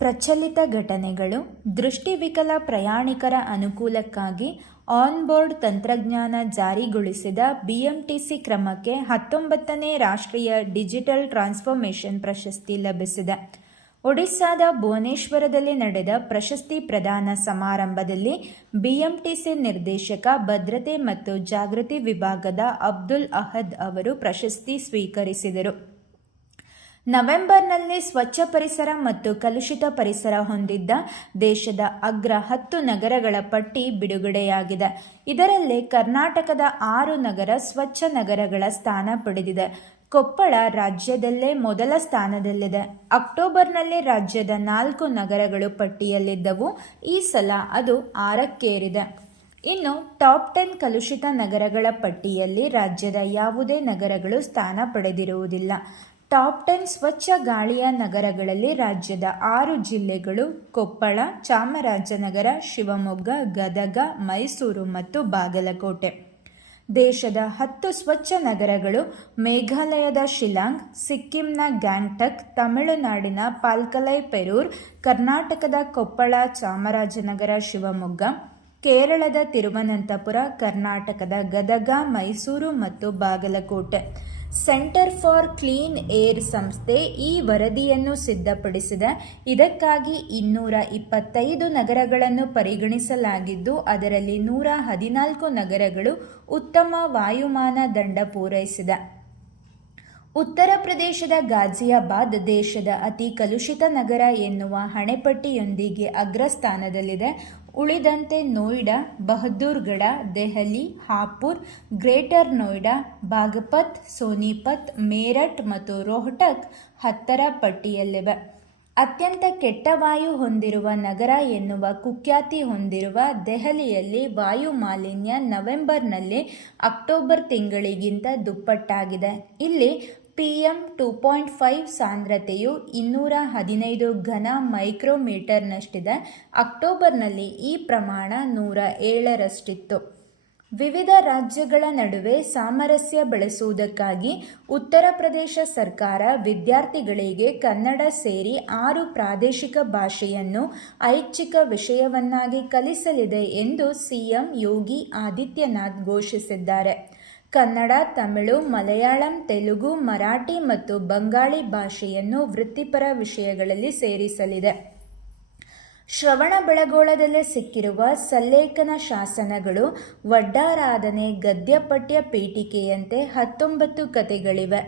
ಪ್ರಚಲಿತ ಘಟನೆಗಳು. ದೃಷ್ಟಿವಿಕಲ ಪ್ರಯಾಣಿಕರ ಅನುಕೂಲಕ್ಕಾಗಿ ಆನ್ಬೋರ್ಡ್ ತಂತ್ರಜ್ಞಾನ ಜಾರಿಗೊಳಿಸಿದ ಬಿಎಂಟಿಸಿ ಕ್ರಮಕ್ಕೆ 19ನೇ ರಾಷ್ಟ್ರೀಯ ಡಿಜಿಟಲ್ ಟ್ರಾನ್ಸ್ಫಾರ್ಮೇಷನ್ ಪ್ರಶಸ್ತಿ ಲಭಿಸಿದೆ. ಒಡಿಸ್ಸಾದ ಭುವನೇಶ್ವರದಲ್ಲಿ ನಡೆದ ಪ್ರಶಸ್ತಿ ಪ್ರದಾನ ಸಮಾರಂಭದಲ್ಲಿ ಬಿಎಂಟಿಸಿ ನಿರ್ದೇಶಕ ಭದ್ರತೆ ಮತ್ತು ಜಾಗೃತಿ ವಿಭಾಗದ ಅಬ್ದುಲ್ ಅಹದ್ ಅವರು ಪ್ರಶಸ್ತಿ ಸ್ವೀಕರಿಸಿದರು. ನವೆಂಬರ್ನಲ್ಲಿ ಸ್ವಚ್ಛ ಪರಿಸರ ಮತ್ತು ಕಲುಷಿತ ಪರಿಸರ ಹೊಂದಿದ್ದ ದೇಶದ ಅಗ್ರ 10 ನಗರಗಳ ಪಟ್ಟಿ ಬಿಡುಗಡೆಯಾಗಿದೆ. ಇದರಲ್ಲಿ ಕರ್ನಾಟಕದ 6 ನಗರ ಸ್ವಚ್ಛ ನಗರಗಳ ಸ್ಥಾನ ಪಡೆದಿದೆ. ಕೊಪ್ಪಳ ರಾಜ್ಯದಲ್ಲೇ ಮೊದಲ ಸ್ಥಾನದಲ್ಲಿದೆ. ಅಕ್ಟೋಬರ್ನಲ್ಲಿ ರಾಜ್ಯದ 4 ನಗರಗಳು ಪಟ್ಟಿಯಲ್ಲಿದ್ದವು. ಈ ಸಲ ಅದು 6ಕ್ಕೇರಿದೆ. ಇನ್ನು ಟಾಪ್ 10 ಕಲುಷಿತ ನಗರಗಳ ಪಟ್ಟಿಯಲ್ಲಿ ರಾಜ್ಯದ ಯಾವುದೇ ನಗರಗಳು ಸ್ಥಾನ ಪಡೆದಿರುವುದಿಲ್ಲ. ಟಾಪ್ 10 ಸ್ವಚ್ಛ ಗಾಳಿಯ ನಗರಗಳಲ್ಲಿ ರಾಜ್ಯದ 6 ಜಿಲ್ಲೆಗಳು ಕೊಪ್ಪಳ, ಚಾಮರಾಜನಗರ, ಶಿವಮೊಗ್ಗ, ಗದಗ, ಮೈಸೂರು ಮತ್ತು ಬಾಗಲಕೋಟೆ. ದೇಶದ 10 ಸ್ವಚ್ಛ ನಗರಗಳು ಮೇಘಾಲಯದ ಶಿಲಾಂಗ್, ಸಿಕ್ಕಿಂನ ಗ್ಯಾಂಗ್ಟಕ್, ತಮಿಳುನಾಡಿನ ಪಾಲ್ಕಲೈ ಪೆರೂರ್, ಕರ್ನಾಟಕದ ಕೊಪ್ಪಳ, ಚಾಮರಾಜನಗರ, ಶಿವಮೊಗ್ಗ, ಕೇರಳದ ತಿರುವನಂತಪುರ, ಕರ್ನಾಟಕದ ಗದಗ, ಮೈಸೂರು ಮತ್ತು Bagalkote. Centre for clean air ಸಂಸ್ಥೆ ಈ ವರದಿಯನ್ನು ಸಿದ್ಧಪಡಿಸಿದೆ. ಇದಕ್ಕಾಗಿ 225 ನಗರಗಳನ್ನು ಪರಿಗಣಿಸಲಾಗಿದ್ದು, ಅದರಲ್ಲಿ 114 ನಗರಗಳು ಉತ್ತಮ ವಾಯುಮಾನ ದಂಡ ಪೂರೈಸಿದೆ. ಉತ್ತರ ಪ್ರದೇಶದ ಗಾಜಿಯಾಬಾದ್ ದೇಶದ ಅತಿ ಕಲುಷಿತ ನಗರ ಎನ್ನುವ ಹಣೆಪಟ್ಟಿಯೊಂದಿಗೆ ಅಗ್ರಸ್ಥಾನದಲ್ಲಿದೆ. ಉಳಿದಂತೆ ನೋಯ್ಡಾ, ಬಹದ್ದೂರ್ಗಢ, ದೆಹಲಿ, ಹಾಪುರ್, ಗ್ರೇಟರ್ ನೋಯ್ಡಾ, ಬಾಗಪತ್, ಸೋನಿಪತ್, ಮೇರಠ್ ಮತ್ತು ರೋಹ್ಟಕ್ 10ರ ಪಟ್ಟಿಯಲ್ಲಿವೆ. ಅತ್ಯಂತ ಕೆಟ್ಟ ವಾಯು ಹೊಂದಿರುವ ನಗರ ಎನ್ನುವ ಕುಖ್ಯಾತಿ ಹೊಂದಿರುವ ದೆಹಲಿಯಲ್ಲಿ ವಾಯು ಮಾಲಿನ್ಯ ನವೆಂಬರ್ನಲ್ಲಿ ಅಕ್ಟೋಬರ್ ತಿಂಗಳಿಗಿಂತ ದುಪ್ಪಟ್ಟಾಗಿದೆ. ಇಲ್ಲಿ PM 2.5 ಸಾಂದ್ರತೆಯು 215 ಘನ ಮೈಕ್ರೋಮೀಟರ್ನಷ್ಟಿದೆ. ಅಕ್ಟೋಬರ್ನಲ್ಲಿ ಈ ಪ್ರಮಾಣ 107ರಷ್ಟಿತ್ತು. ವಿವಿಧ ರಾಜ್ಯಗಳ ನಡುವೆ ಸಾಮರಸ್ಯ ಬೆಳೆಸುವುದಕ್ಕಾಗಿ ಉತ್ತರ ಪ್ರದೇಶ ಸರ್ಕಾರ ವಿದ್ಯಾರ್ಥಿಗಳಿಗೆ ಕನ್ನಡ ಸೇರಿ 6 ಪ್ರಾದೇಶಿಕ ಭಾಷೆಯನ್ನು ಐಚ್ಛಿಕ ವಿಷಯವನ್ನಾಗಿ ಕಲಿಸಲಿದೆ ಎಂದು ಸಿಎಂ ಯೋಗಿ ಆದಿತ್ಯನಾಥ್ ಘೋಷಿಸಿದ್ದಾರೆ. ಕನ್ನಡ, ತಮಿಳು, ಮಲಯಾಳಂ, ತೆಲುಗು, ಮರಾಠಿ ಮತ್ತು ಬಂಗಾಳಿ ಭಾಷೆಯನ್ನು ವೃತ್ತಿಪರ ವಿಷಯಗಳಲ್ಲಿ ಸೇರಿಸಲಿದೆ. ಶ್ರವಣಬೆಳಗೊಳದಲ್ಲೇ ಸಿಕ್ಕಿರುವ ಸಲ್ಲೇಖನ ಶಾಸನಗಳು ಒಡ್ಡಾರಾಧನೆ ಗದ್ಯಪಠ್ಯ ಪೀಠಿಕೆಯಂತೆ 19 ಕಥೆಗಳಿವೆ.